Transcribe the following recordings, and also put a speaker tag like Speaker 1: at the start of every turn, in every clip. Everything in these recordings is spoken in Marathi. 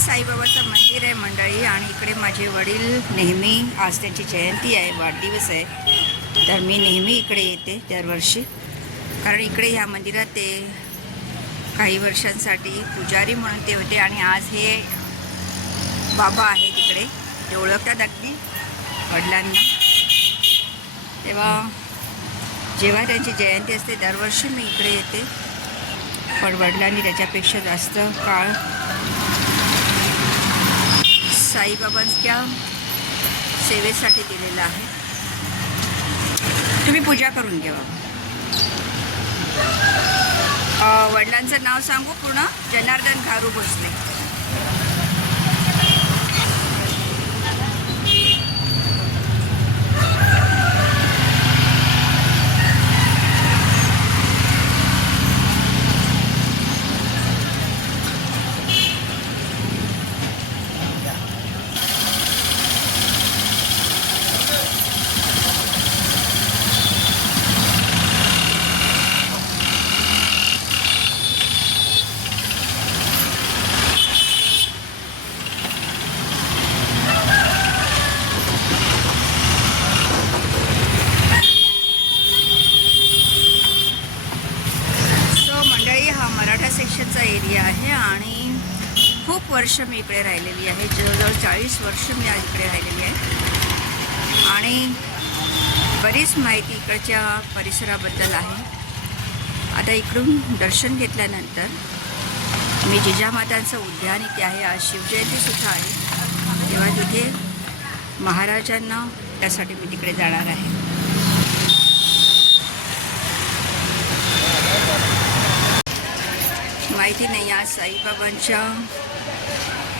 Speaker 1: साईबाबाचं मंदिर आहे मंडळी आणि इकडे माझे वडील नेहमी आज त्यांची जयंती आहे वाढदिवस आहे. तर मी नेहमी इकडे येते दरवर्षी. कारण इकडे ह्या मंदिरात ते काही वर्षांसाठी पुजारी म्हणून ते होते आणि आज हे बाबा आहेत इकडे ते ओळखतात अगदी वडिलांना. तेव्हा जेव्हा त्यांची जयंती असते दरवर्षी मी इकडे येते. पण वडिलांनी त्याच्यापेक्षा जास्त काळ साईबाबांच्या सेवेसाठी दिलेला आहे. तुम्ही पूजा करून घ्या बाबा. वडिलांचं नाव सांगू पूर्ण? जनार्दन घारू भोसले सो मंडळी हा मराठा सेक्शनचा एरिया आहे आणि खूप वर्ष मी इकडे राहिलेली आहे जवळजवळ चाळीस वर्ष मी आज इकडे राहिलेली आहे आणि बरीच माहिती इकडच्या परिसराबद्दल आहे. आता इकडून दर्शन घेतल्यानंतर मी जिजामातांचं उद्यान इथे आहे. आज शिवजयंतीसुद्धा आहे. तेव्हा तिथे महाराजांना त्यासाठी मी तिकडे जाणार आहे. माहिती नाही आज साईबाबांच्या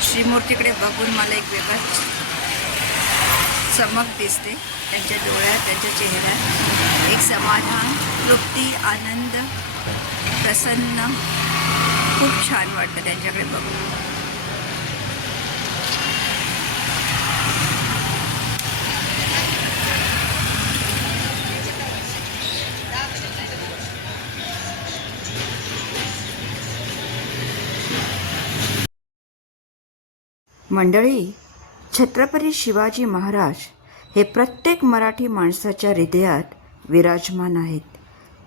Speaker 1: श्रीमूर्तीकडे बघून मला एक वेगळाच चमक दिसते. त्यांच्या डोळ्यात त्यांच्या चेहऱ्यात. समाधान तृप्ती आनंद प्रसन्न. खूप छान वाटतं त्यांच्याकडे बघून. मंडळी छत्रपती शिवाजी महाराज हे प्रत्येक मराठी माणसाच्या हृदयात विराजमान आहेत.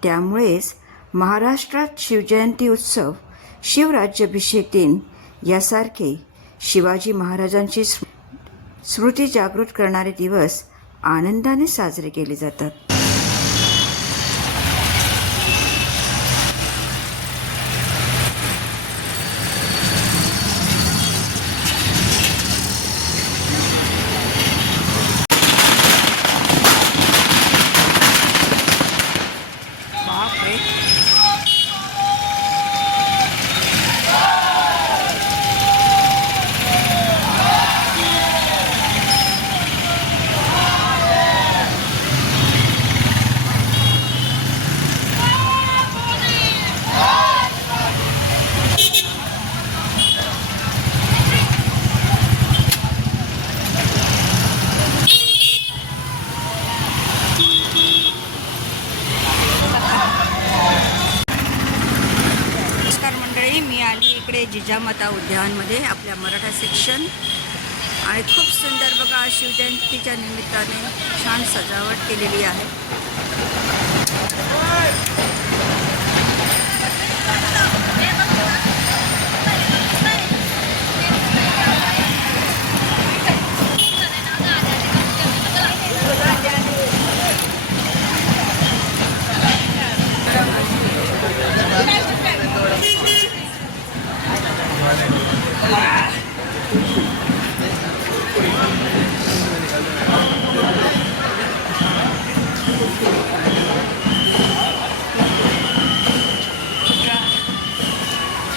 Speaker 1: त्यामुळेच महाराष्ट्रात शिवजयंती उत्सव शिवराज्याभिषेक दिन यासारखे शिवाजी महाराजांची स्मृती जागृत करणारे दिवस आनंदाने साजरे केले जातात बापरे नमस्कार मंडळी मी आली इकडे जिजामाता उद्यानमध्ये आपल्या मराठा सेक्शन आणि खूप सुंदर बघा शिवजयंतीच्या निमित्ताने छान सजावट केलेली आहे.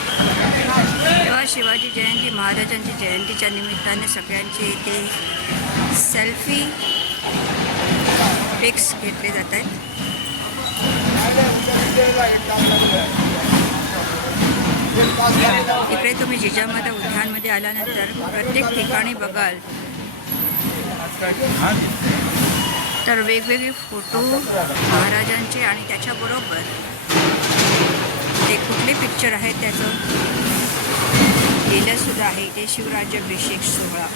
Speaker 1: तेव्हा शिवाजी जयंती महाराजांची जयंतीच्या निमित्ताने सगळ्यांचे इथे सेल्फी पिक्स घेतले जात आहेत. इकडे तुम्ही जिजामाता उद्यानमध्ये आल्यानंतर प्रत्येक ठिकाणी बघाल. तर वेगवेगळे फोटो महाराजांचे आणि त्याच्याबरोबर ते कुठले पिक्चर आहेत त्याचं? लिहिलं सुद्धा आहे. ते शिवराज्याभिषेक सोहळा.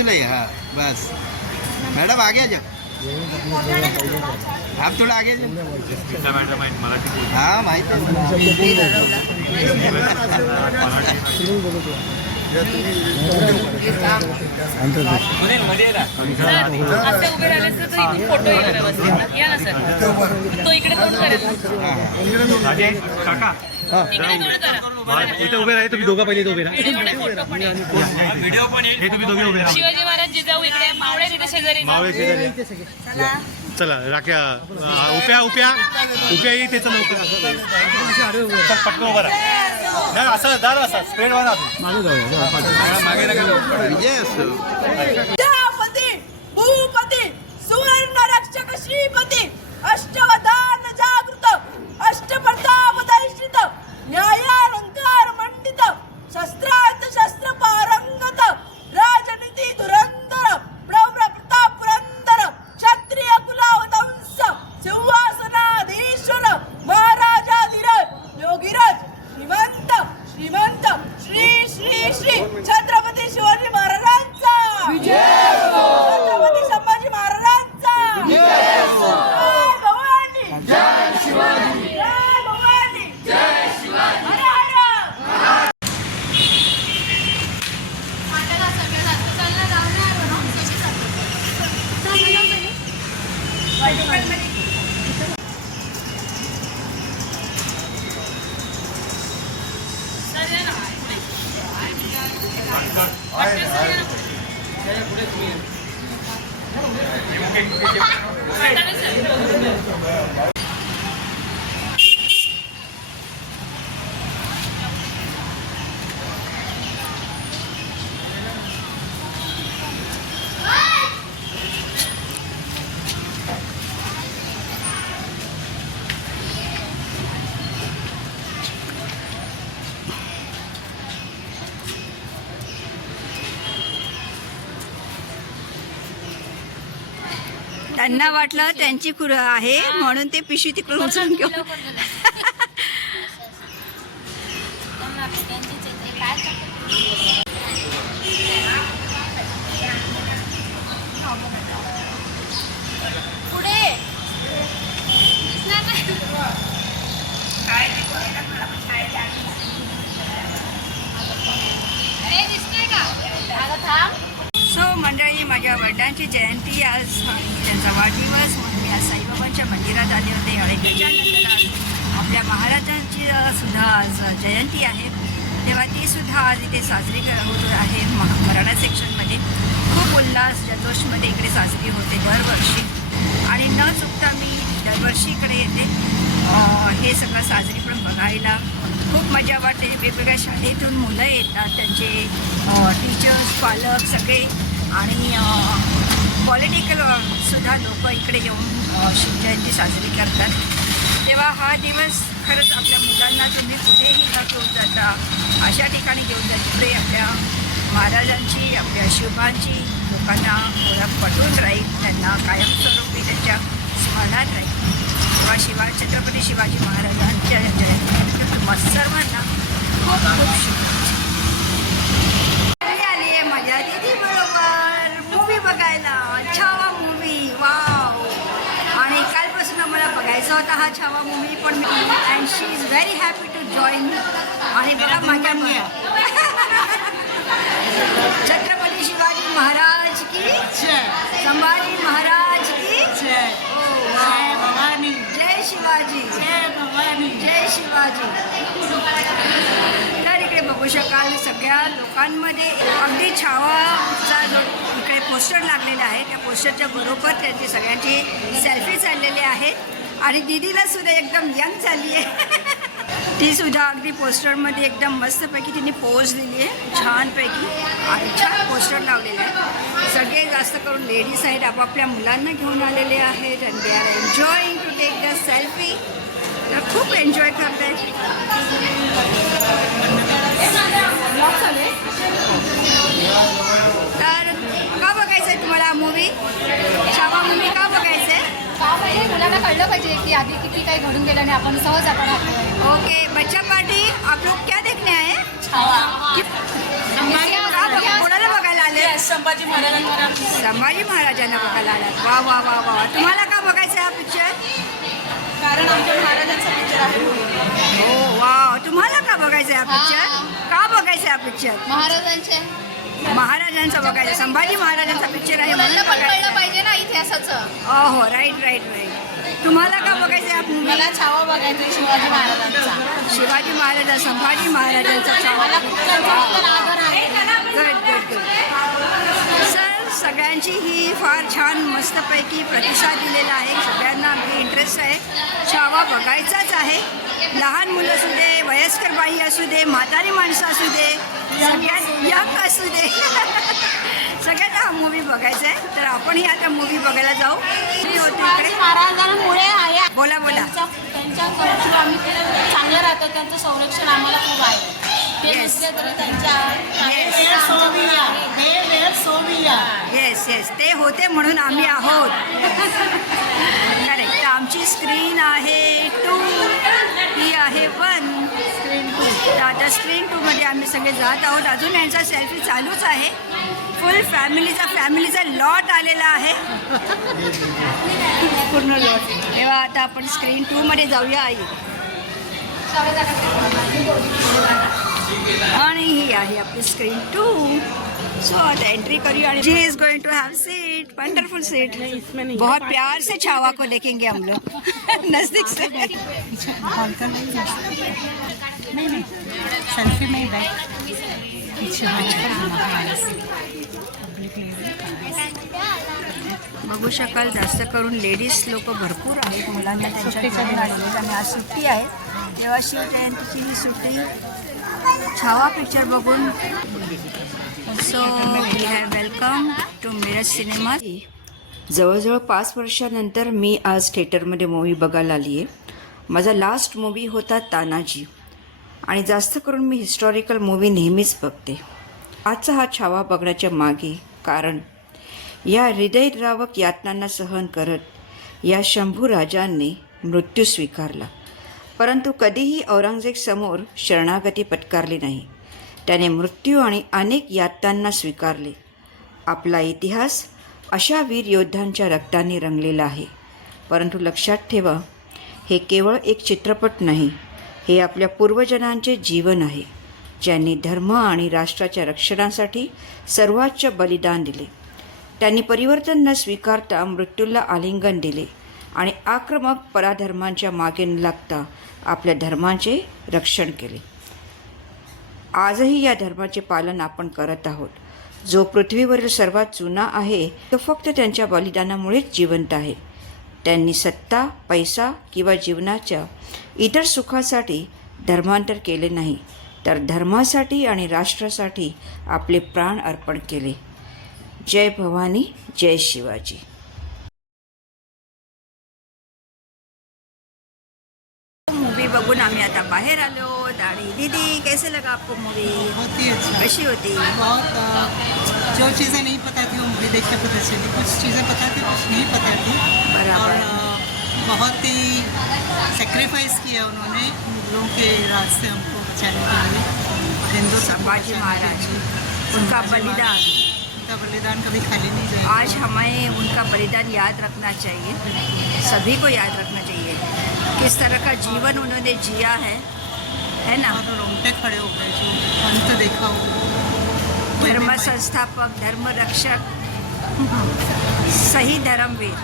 Speaker 2: बाजूला आहे हा बस। मैडम आगे जा। आप थोड़ा आगे हाँ माहिती आहे.
Speaker 3: मध्ये ये ना
Speaker 4: सर, असे उभे राहिले असते तर इथे फोटो येईल व्यवस्थित या ना सर तो इकडे तोंड
Speaker 3: काका
Speaker 5: इथे उभे राहा तुम्ही दोघं पहिले उभे राहा.
Speaker 4: येईल.
Speaker 3: व्हिडिओ पण येईल.
Speaker 5: हे तुम्ही दोघे उभे राहा.
Speaker 4: शिवाजी महाराज जिजाऊ इकडे मावळे तिथे शेजारी जा.
Speaker 5: मावळे शेजारी या. चला. राख्या उप्या उप्या. उप्या येई त्याचं लवकर.
Speaker 3: पटकन उभं राहा. नाही, असं दार असं. स्प्रेड वाला.
Speaker 2: विजय असो
Speaker 1: त्यांना वाटलं त्यांची खुर आहे म्हणून ते पिशवी तिकडून उचलून घेऊन
Speaker 4: पुढे
Speaker 1: सो मंडळी माझ्या वडिलांची जयंती आज आणि त्यांचा वाढदिवस म्हणून मी आज साईबाबांच्या मंदिरात आले होते आणि त्याच्यानंतर आज आपल्या महाराजांची सुद्धा आज जयंती आहे. तेव्हा ती सुद्धा आज इथे साजरी कर- होत आहे मराठा सेक्शनमध्ये. खूप उल्हास जल्लोषमध्ये इकडे साजरी होते दरवर्षी. आणि न चुकता मी दरवर्षी इकडे येते. हे सगळं साजरी पण बघायला खूप मजा वाटते. वेगवेगळ्या शाळेतून मुलं येतात त्यांचे टीचर्स पालक सगळे आणि पॉलिटिकल सुद्धा लोक इकडे येऊन शिवजयंती साजरी करतात. तेव्हा हा दिवस खरंच आपल्या मुलांना तुम्ही कुठेही न घेऊन जाता अशा ठिकाणी घेऊन जा तिकडे आपल्या महाराजांची आपल्या शिवबांची लोकांना ओळख पटवून राहील त्यांना कायमस्वरूपी त्यांच्या स्मरणात राहील. किंवा शिवा छत्रपती शिवाजी महाराजांच्या जयंतीनिमित्त तुम्हा सर्वांना खूप खूप शुभेच्छा. आली आहे माझ्या दिदी बघायला. छावा मूवी वाव आणि कालपासून मला बघायचा होता हा छावा मूवी पण मी and she is very happy to join आणि बघा माझ्या छत्रपती शिवाजी महाराज की संभाजी महाराज की ओ, वाव. जय शिवाजी. जय शिवाजी. तर इकडे बघू शकाल. सगळ्या लोकांमध्ये अगदी छावाचा जो इकडे पोस्टर लागलेला आहे त्या पोस्टरच्या बरोबर त्यांची सगळ्यांची सेल्फी चाललेली आहे. आणि दिदीला सुद्धा एकदम यंग झाली आहे ती सुद्धा अगदी पोस्टरमध्ये एकदम मस्तपैकी तिने पोज दिली आहे छानपैकी आणि छान पोस्टर लावलेलं आहे सगळे जास्त करून लेडीज आहेत आपापल्या मुलांना घेऊन आलेले आहेत and they are enjoying to take the selfie तर खूप एन्जॉय करत आहेत तर का बघायचं आहे तुम्हाला मूवी छावा मूवी का बघायचं आहे
Speaker 6: का पाहिजे मुलांना कळलं पाहिजे की आधी किती काही घडून गेलं आणि आपण सहज आपण
Speaker 1: ओके बच्चा पार्टी आप लोग क्या देखने आए? बघ-
Speaker 6: इतिहास-
Speaker 1: कोणाला बघायला आले?
Speaker 4: संभाजी
Speaker 1: महाराजांना बघायला आलात वा वा वा वा तुम्हाला का बघायचं हा पिक्चर
Speaker 4: कारण आमच्या महाराजांचा पिक्चर आहे
Speaker 1: हो वा तुम्हाला का बघायचं हा पिक्चर का बघायचं हा पिक्चर
Speaker 6: महाराजांचे.
Speaker 1: महाराजांचा बघायचं. संभाजी महाराजांचा पिक्चर आहे म्हणून
Speaker 6: मुलांना पण कळलं
Speaker 1: बघायचं
Speaker 6: पाहिजे ना इतिहासाचं.
Speaker 1: हो राईट राईट राईट तुम्हाला का बघायचं हा मूवी
Speaker 4: मला छावा बघायचा शिवाजी महाराजांचा.
Speaker 1: शिवाजी महाराज संभाजी महाराजांचा छावा. सगळ्यांची ही फार छान मस्तपैकी प्रतिसाद दिलेला आहे. सगळ्यांना अगदी इंटरेस्ट आहे. छावा बघायचाच आहे. लहान मुलं असू दे वयस्कर बाई असू दे म्हातारी माणसं असू दे सगळ्यात यंग असू दे. सगळ्यांना हा मूवी बघायचा आहे. तर आपणही आता मूवी बघायला जाऊ.
Speaker 4: महाराजांमुळे आहे.
Speaker 1: बोला बोला.
Speaker 4: त्यांच्या संरक्षण आम्ही चांगलं राहतो. त्यांचं संरक्षण आम्हाला खूप आहे. ते
Speaker 1: Yes.
Speaker 4: नसले तरी त्यांच्या सोविया
Speaker 1: येस येस ते होते म्हणून आम्ही आहोत. करेक्ट आमची स्क्रीन आहे टू ही आहे वन स्क्रीन टू तर आता स्क्रीन टूमध्ये आम्ही सगळे जात आहोत. अजून यांचा सेल्फी चालूच आहे. फुल फॅमिलीचा फॅमिलीचा लॉट आलेला आहे. पूर्ण लॉट तेव्हा आता आपण स्क्रीन टूमध्ये जाऊया आई. आणि ही आहे आपली स्क्रीन टू सो एंट्री करिए जी is going to have seat wonderful seat बहुत प्यार से छावा को देखेंगे हम लोग। नज़दीक से। बघू शकाल जास्त करून लेडीज़ लोक भरपूर आहेत. मुलांना त्यांच्या आलेले आणि आज सुट्टी आहे. तेव्हा शिवजयंतीची ही सुट्टी. छावा पिक्चर बघून so we have welcome to Miraj cinema जवळजवळ पाच वर्षानंतर मी आज थिएटरमध्ये मूवी बघायला आली आहे. माझा लास्ट मूवी होता तानाजी. आणि जास्त करून मी हिस्टॉरिकल मूवी नेहमीच बघते. आजचा हा छावा बघण्याच्या मागे कारण या हृदयद्रावक यातनांना सहन करत या शंभू राजांनी मृत्यू स्वीकारला. परंतु कधीही औरंगजेब समोर शरणागती पत्कारली नाही. त्याने मृत्यू आणि अनेक यातनांना स्वीकारले. आपला इतिहास अशा वीर योद्ध्यांच्या रक्ताने रंगलेला आहे. परंतु लक्षात ठेवा हे केवळ एक चित्रपट नाही हे आपल्या पूर्वजनांचे जीवन आहे ज्यांनी धर्म आणि राष्ट्राच्या रक्षणासाठी सर्वोच्च बलिदान दिले. त्यांनी परिवर्तन न स्वीकारता मृत्यूला आलिंगन दिले आणि आक्रमक पराधर्मांच्या मागे न लागता आपल्या धर्माचे रक्षण केले. आजही या धर्माचे पालन आपण करत आहोत. जो पृथ्वीवरील सर्वात जुना आहे तो फक्त त्यांच्या बलिदानामुळेच जिवंत आहे. त्यांनी सत्ता पैसा किंवा जीवनाच्या इतर सुखासाठी धर्मांतर केले नाही तर धर्मासाठी आणि राष्ट्रासाठी आपले प्राण अर्पण केले. जय भवानी जय शिवाजी. बघून आम्ही आता बाहेर आलो आणि दीदी कैसे लगा आपको मूवी
Speaker 7: बहुत ही अच्छा।
Speaker 1: कशी होती।
Speaker 7: बहुत जो चीज़ें नहीं पता थी वो मूवी देख के पता चली कुछ चीज़ें पता थी कुछ नहीं पता थी
Speaker 1: बराबर।
Speaker 7: और बहुत ही सेक्रीफाइस किया उन्होंने मुगलों के रास्ते हमको बचाने के लिए। हिंदू
Speaker 1: संभाजी महाराज उनका बलिदान।
Speaker 7: उनका बलिदान कभी खाली नहीं जाएगा।
Speaker 1: आज हमें उनका बलिदान याद रखना चाहिए। सभी को याद रखना चाहिए। किस तरह का जीवन उन्होंने जिया है है ना?
Speaker 7: और रोंगटे खड़े हो गए जो अंत देखा हो।
Speaker 1: धर्म संस्थापक धर्म रक्षक सही धर्मवीर।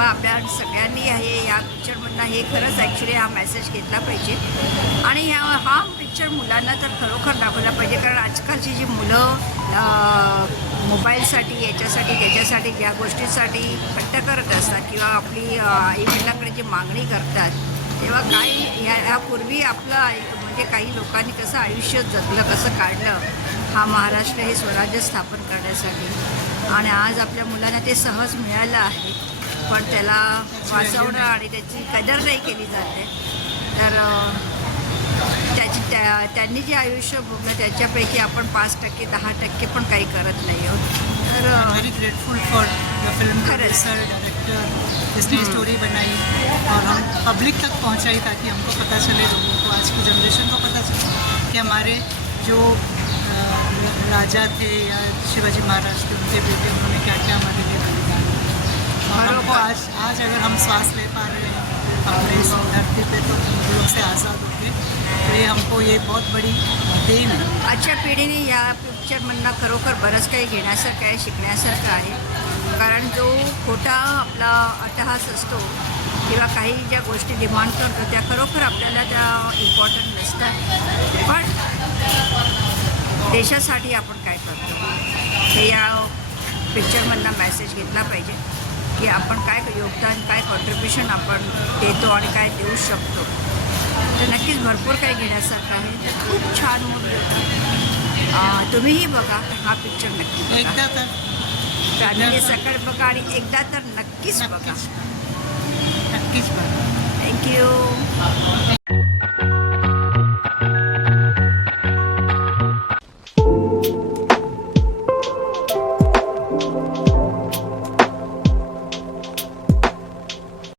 Speaker 1: किंवा आपल्या सगळ्यांनी हे या पिक्चरमधनं हे खरंच ॲक्च्युली हा मेसेज घेतला पाहिजे. आणि ह्या हा पिक्चर मुलांना तर खरोखर दाखवला पाहिजे कारण आजकालची जी मुलं मोबाईलसाठी याच्यासाठी त्याच्यासाठी या गोष्टीसाठी हट्ट करत असतात किंवा आपली आईवडिलांकडे जी मागणी करतात तेव्हा काय ह्या ह्यापूर्वी आपलं म्हणजे काही लोकांनी कसं आयुष्य जगलं कसं काढलं हा महाराष्ट्र हे स्वराज्य स्थापन करण्यासाठी. आणि आज आपल्या मुलांना ते सहज मिळालं आहे. पण त्याला वाचवणं आणि त्याची कदर नाही केली जाते. तर त्याची त्या त्यांनी जे आयुष्य भोगलं त्याच्यापैकी आपण पाच टक्के दहा टक्के पण काही करत नाही आहोत. तर
Speaker 7: ग्रेटफुल फॉर द फिल्म
Speaker 1: खरंच.
Speaker 7: प्रोड्यूसर डायरेक्टर जिसने स्टोरी बनाई और हम पब्लिक तक पहुंचाई ताकि हमको पता चले लोगों को आज की जनरेशन को पता चले कि हमारे जो राजा थे या शिवाजी महाराज थे उनके बेटे उन्होंने क्या क्या हमारे लिए और आज आज अगर हम सांस ले पा रहे हैं अपने इस धरती पे तो मुगलों से आज़ाद होके तो ये हमको ये बहुत बड़ी देन है।
Speaker 1: आजच्या पिढीने या पिक्चरमधनं खरोखर बरंच काही घेण्यासारखं आहे शिकण्यासारखं आहे कारण जो खोटा आपला अट्टहास असतो किंवा काही ज्या गोष्टी डिमांड करतो त्या खरोखर आपल्याला त्या इम्पॉर्टंट नसतात. पण देशासाठी आपण काय करतो? हे या पिक्चरमधनं मेसेज घेतला पाहिजे. की आपण काय योगदान काय कॉन्ट्रिब्युशन आपण देतो आणि काय देऊ शकतो. तर नक्कीच भरपूर काही घेण्यासारखं आहे. तर खूप छान मूवी तुम्हीही बघा हा पिक्चर नक्की बघा. फॅमिली सकट बघा आणि एकदा तर नक्कीच बघा.
Speaker 7: नक्कीच. बघा. थँक्यू